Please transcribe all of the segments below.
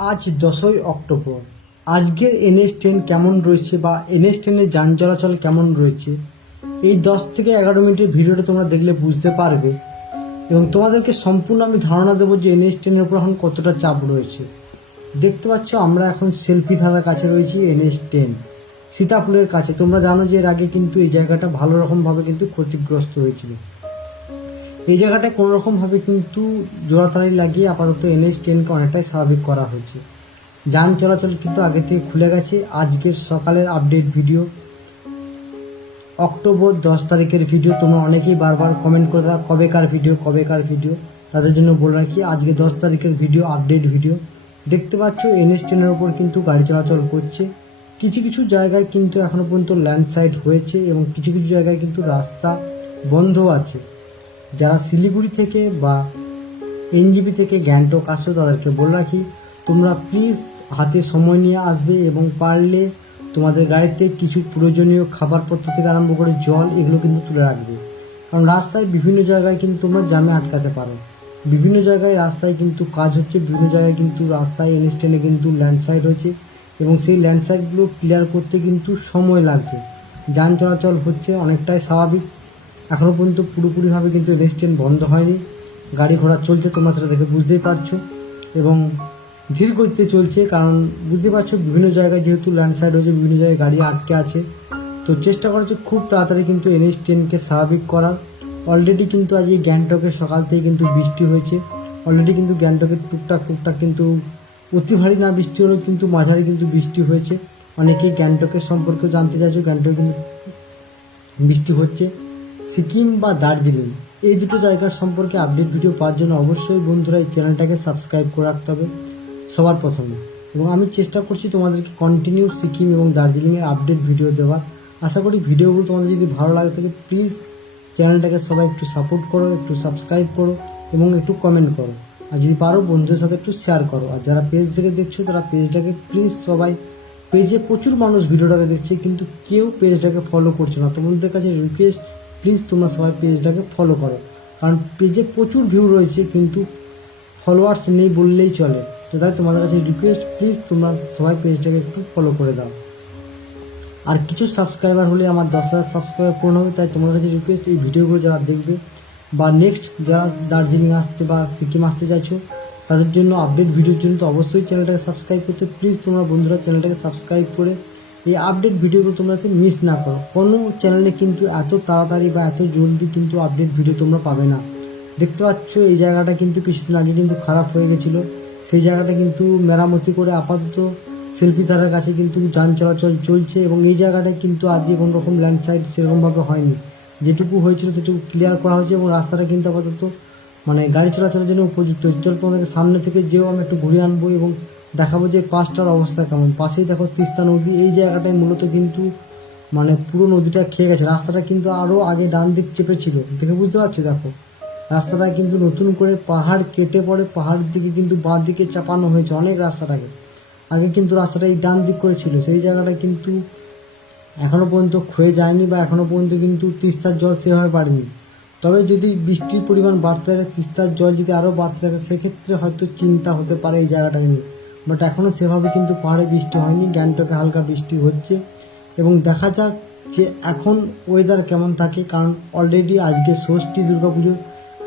আজ 10ই অক্টোবর। আজকের NH10 কেমন রয়েছে বা NH10-এর যান চলাচল কেমন রয়েছে, এই 10 থেকে 11 মিনিটের ভিডিওটা তোমরা দেখলে বুঝতে পারবে এবং তোমাদেরকে সম্পূর্ণ আমি ধারণা দেবো যে NH10-এর উপর এখন কতটা চাপ রয়েছে। দেখতে পাচ্ছ আমরা এখন সেলফি থানার কাছে রয়েছি, NH10 সীতাপুরের কাছে। তোমরা জানো যে এর আগে কিন্তু এই জায়গাটা ভালো রকমভাবে কিন্তু ক্ষতিগ্রস্ত হয়েছিল। এই জায়গাটায় কোনো রকমভাবে কিন্তু জোড়াতালি লাগিয়ে আপাতত NH10-কে অনেকটাই স্বাভাবিক করা হয়েছে। যান চলাচল কিন্তু আগে থেকে খুলে গেছে। আজকের সকালের আপডেট ভিডিও, অক্টোবর 10 তারিখের ভিডিও। তোমরা অনেকেই বারবার কমেন্ট করে দাও কবেকার ভিডিও, তাদের জন্য বলে রাখি আজকে 10 তারিখের ভিডিও, আপডেট ভিডিও। দেখতে পাচ্ছ NH10-এর ওপর কিন্তু গাড়ি চলাচল করছে। কিছু কিছু জায়গায় কিন্তু এখনও পর্যন্ত ল্যান্ডস্লাইড হয়েছে এবং কিছু কিছু জায়গায় কিন্তু রাস্তা বন্ধ আছে। যারা শিলিগুড়ি থেকে বা NJP থেকে গ্যাংটক আসছো তাদেরকে বলে রাখি তোমরা প্লিজ হাতে সময় নিয়ে আসবে এবং পারলে তোমাদের গাড়িতে কিছু প্রয়োজনীয় খাবারপত্র থেকে আরম্ভ করে জল এগুলো কিন্তু তুলে রাখবে। কারণ রাস্তায় বিভিন্ন জায়গায় কিন্তু তোমরা জ্যামে আটকাতে পারো। বিভিন্ন জায়গায় রাস্তায় কিন্তু কাজ হচ্ছে, বিভিন্ন জায়গায় কিন্তু রাস্তায় NH10-এ কিন্তু ল্যান্ডস্লাইড হয়েছে এবং সেই ল্যান্ডস্লাইডগুলো ক্লিয়ার করতে কিন্তু সময় লাগছে। যান চলাচল হচ্ছে অনেকটাই স্বাভাবিক। এখনও পর্যন্ত পুরোপুরিভাবে কিন্তু NH10 বন্ধ হয়নি, গাড়ি ঘোড়া চলছে, তোমরা সেটা দেখে বুঝতেই পারছো এবং ধীর গতিতে চলছে। কারণ বুঝতে পারছো বিভিন্ন জায়গায় যেহেতু ল্যান্ডস্লাইড হয়েছে, বিভিন্ন জায়গায় গাড়ি আটকে আছে। তো চেষ্টা করছে খুব তাড়াতাড়ি কিন্তু NH10-কে স্বাভাবিক করার। অলরেডি কিন্তু আজ এই গ্যাংটকে সকাল থেকে কিন্তু বৃষ্টি হয়েছে। অলরেডি কিন্তু গ্যাংটকের টুকটাক কিন্তু অতি ভারী না বৃষ্টি হলেও কিন্তু মাঝারি কিন্তু বৃষ্টি হয়েছে। অনেকেই গ্যাংটকের সম্পর্কেও জানতে চাইছো, গ্যাংটকে কিন্তু বৃষ্টি হচ্ছে। সিকিম বা দার্জিলিং এই দুটো জায়গার সম্পর্কে আপডেট ভিডিও পাওয়ার জন্য অবশ্যই বন্ধুরা এই চ্যানেলটাকে সাবস্ক্রাইব করে রাখতে হবে সবার প্রথমে। এবং আমি চেষ্টা করছি তোমাদেরকে কন্টিনিউ সিকিম এবং দার্জিলিংয়ের আপডেট ভিডিও দেওয়ার। আশা করি ভিডিওগুলো তোমাদের যদি ভালো লাগে থাকে প্লিজ চ্যানেলটাকে সবাই একটু সাপোর্ট করো, একটু সাবস্ক্রাইব করো এবং একটু কমেন্ট করো। আর যদি পারো বন্ধুদের সাথে একটু শেয়ার করো। আর যারা পেজ থেকে দেখছো তারা পেজটাকে প্লিজ সবাই, পেজে প্রচুর মানুষ ভিডিওটাকে দেখছে কিন্তু কেউ পেজটাকে ফলো করছে না। তোমাদের কাছে রিকোয়েস্ট প্লিজ তোমরা সবাই পেজটাকে ফলো করো। কারণ পেজে প্রচুর ভিউ রয়েছে কিন্তু ফলোয়ার্স নেই বললেই চলে। তো তাই তোমাদের কাছে রিকোয়েস্ট প্লিজ তোমরা সবাই পেজটাকে একটু ফলো করে দাও। আর কিছু সাবস্ক্রাইবার হলে আমার 10,000 সাবস্ক্রাইবার পূর্ণ হবে। তাই তোমাদের কাছে রিকোয়েস্ট এই ভিডিওগুলো যারা দেখবে বা নেক্সট যারা দার্জিলিং আসছে বা সিকিম আসতে চাইছো তাদের জন্য আপডেট ভিডিওর জন্য তো অবশ্যই চ্যানেলটাকে সাবস্ক্রাইব করতে। প্লিজ তোমরা বন্ধুরা চ্যানেলটাকে সাবস্ক্রাইব করে এই আপডেট ভিডিওগুলো তোমরা মিস না করো। কোনো চ্যানেলে কিন্তু এত তাড়াতাড়ি বা এত জলদি কিন্তু আপডেট ভিডিও তোমরা পাবে না। দেখতে পাচ্ছ এই জায়গাটা কিন্তু কিছুদিন আগে কিন্তু খারাপ হয়ে গেছিলো। সেই জায়গাটা কিন্তু মেরামতি করে আপাতত সেলফি ধারার কাছে কিন্তু যান চলাচল চলছে এবং এই জায়গাটায় কিন্তু আজকে কোনো রকম ল্যান্ডস্লাইড সেরকমভাবে হয়নি। যেটুকু হয়েছিল সেটুকু ক্লিয়ার করা হয়েছে এবং রাস্তাটা কিন্তু আপাতত গাড়ি চলাচলের জন্য উপযুক্ত। চল তোমাদেরকে সামনে থেকে যেও আমি একটু ঘুরিয়ে আনবো এবং দেখাবো যে পাশটার অবস্থা কেমন। পাশেই দেখো তিস্তা নদী। এই জায়গাটায় মূলত কিন্তু পুরো নদীটা খেয়ে গেছে। রাস্তাটা কিন্তু আরও আগে ডান দিক চেপে ছিল, দেখে বুঝতে পারছো। দেখো রাস্তাটা কিন্তু নতুন করে পাহাড় কেটে পড়ে পাহাড় দিকে কিন্তু বাঁ দিকে চাপানো হয়েছে অনেক রাস্তাটাকে। আগে কিন্তু রাস্তাটা এই ডান দিক করে ছিল। সেই জায়গাটা কিন্তু এখনও পর্যন্ত ক্ষয়ে যায়নি বা এখনও পর্যন্ত কিন্তু তিস্তার জল সেভাবে বাড়েনি। তবে যদি বৃষ্টির পরিমাণ বাড়তে থাকে, তিস্তার জল যদি আরও বাড়তে থাকে, সেক্ষেত্রে হয়তো চিন্তা হতে পারে এই জায়গাটাকে নিয়ে। বাট এখনও সেভাবে কিন্তু পাহাড়ে বৃষ্টি হয়নি। গ্যাংটকে হালকা বৃষ্টি হচ্ছে এবং দেখা যাক যে এখন ওয়েদার কেমন থাকে। কারণ অলরেডি আজকে ষষ্ঠী দুর্গাপুজো,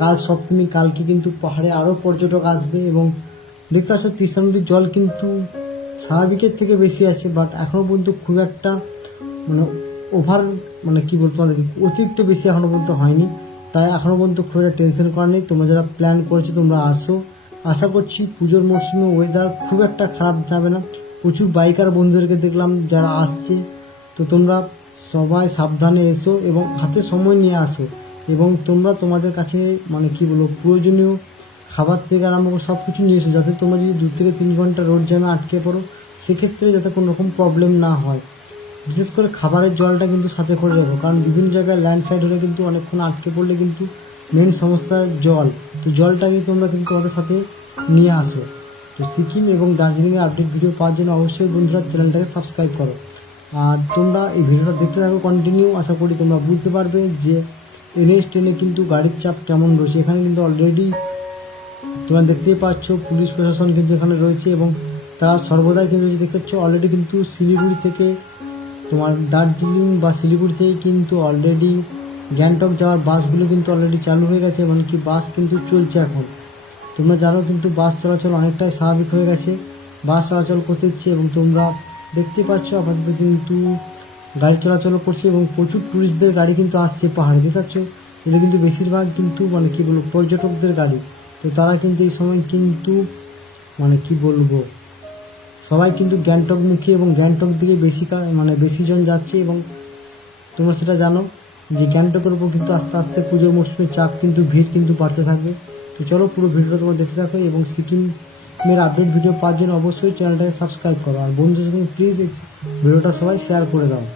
কাল সপ্তমী, কালকে কিন্তু পাহাড়ে আরও পর্যটক আসবে এবং দেখতে পাচ্ছ তিস্তা নদীর জল কিন্তু স্বাভাবিকের থেকে বেশি আছে। বাট এখনও পর্যন্ত খুব একটা ওভার কী বলবো অতিরিক্ত বেশি এখনও পর্যন্ত হয়নি। তাই এখনও পর্যন্ত খুব একটা টেনশন করা নেই। তোমরা যারা প্ল্যান করেছো তোমরা আসো। আশা করছি পুজোর মরশুমে ওয়েদার খুব একটা খারাপ যাবে না। প্রচুর বাইকার বন্ধুদেরকে দেখলাম যারা আসছে। তো তোমরা সবাই সাবধানে এসো এবং হাতে সময় নিয়ে আসো এবং তোমরা তোমাদের কাছে প্রয়োজনীয় খাবার থেকে আরম্ভ করে সব কিছু নিয়ে এসো, যাতে তোমরা যদি 2 থেকে 3 ঘন্টা রোড জ্যামে আটকে পড়ো সেক্ষেত্রে যাতে কোনো রকম প্রবলেম না হয়। বিশেষ করে খাবারের জলটা কিন্তু সাথে করে রাখো। কারণ বিভিন্ন জায়গায় ল্যান্ডস্লাইড হলে কিন্তু অনেকক্ষণ আটকে পড়লে কিন্তু মেন সমস্যা জল। তো জলটাকে তোমরা কিন্তু তোমাদের সাথে নিয়ে আসো। তো সিকিম এবং দার্জিলিংয়ের আপডেট ভিডিও পাওয়ার জন্য অবশ্যই বন্ধুরা চ্যানেলটাকে সাবস্ক্রাইব করো। আর তোমরা এই ভিডিওটা দেখতে থাকো কন্টিনিউ। আশা করি তোমরা বুঝতে পারবে যে NH10-এ কিন্তু গাড়ির চাপ কেমন রয়েছে। এখানে কিন্তু অলরেডি তোমরা দেখতেই পাচ্ছ পুলিশ প্রশাসন কিন্তু এখানে রয়েছে এবং তারা সর্বদাই কিন্তু দেখতে পাচ্ছ অলরেডি কিন্তু শিলিগুড়ি থেকে তোমার দার্জিলিং বা শিলিগুড়ি থেকে কিন্তু অলরেডি গ্যাংটক যাওয়ার বাসগুলো কিন্তু অলরেডি চালু হয়ে গেছে, এমনকি বাস কিন্তু চলছে এখন। তোমরা জানো কিন্তু বাস চলাচল অনেকটাই স্বাভাবিক হয়ে গেছে, বাস চলাচল করতে ইচ্ছে এবং তোমরা দেখতে পাচ্ছ আপাতত কিন্তু গাড়ি চলাচল করছে এবং প্রচুর ট্যুরিস্টদের গাড়ি কিন্তু আসছে পাহাড়ে। দেখতে পাচ্ছ এটা কিন্তু বেশিরভাগ কিন্তু মানে কী বলবো পর্যটকদের গাড়ি। তো তারা কিন্তু এই সময় কিন্তু মানে কি বলবো সবাই কিন্তু গ্যাংটকমুখী এবং গ্যাংটক দিকে বেশি জন যাচ্ছে এবং তোমরা সেটা জানো যে গ্যাংটকের উপর কিন্তু আস্তে আস্তে পুজোর মৌসুমের চাপ কিন্তু ভিড় কিন্তু বাড়তে থাকবে। তো চলো পুরো ভিডিওটা তোমরা দেখতে থাকো এবং সিকিমের আপডেট ভিডিও পাওয়ার জন্য অবশ্যই চ্যানেলটাকে সাবস্ক্রাইব করো, আর বন্ধুদের সঙ্গে প্লিজ ভিডিওটা সবাই শেয়ার করে দাও।